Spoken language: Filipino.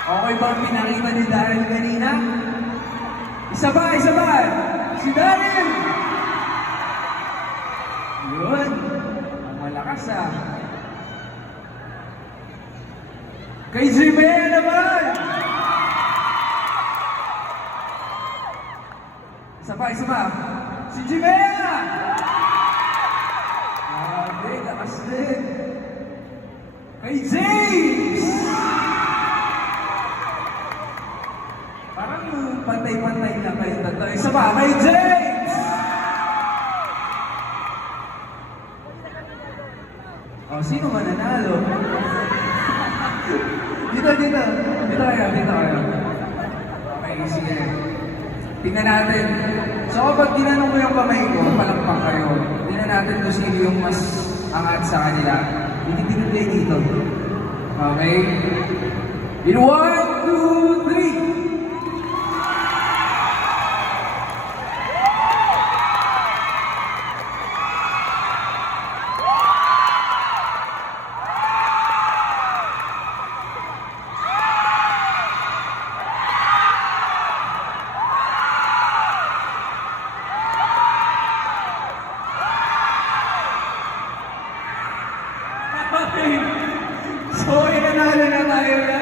Okay ba ang pinakita ni Daryl kanina? Isa ba? Si Daryl! Yun. Ang malakas ah. Kay Jimea naman! Isa pa. Si Jimea! Grabe, lakas din. Kay James! Parang pantay-pantay na kayo tatlo. Isa pa, kay James! Oh, sino mananalo? Dito kayo. Okay, sige. Tingnan natin. So kapag ginanong mo yung kamay ko, palakpak kayo. Tingnan natin kung sino yung mas angat sa kanila. Hindi pinuplay dito. Okay? In 1, 2, 3! So, inanalo na tayo guys.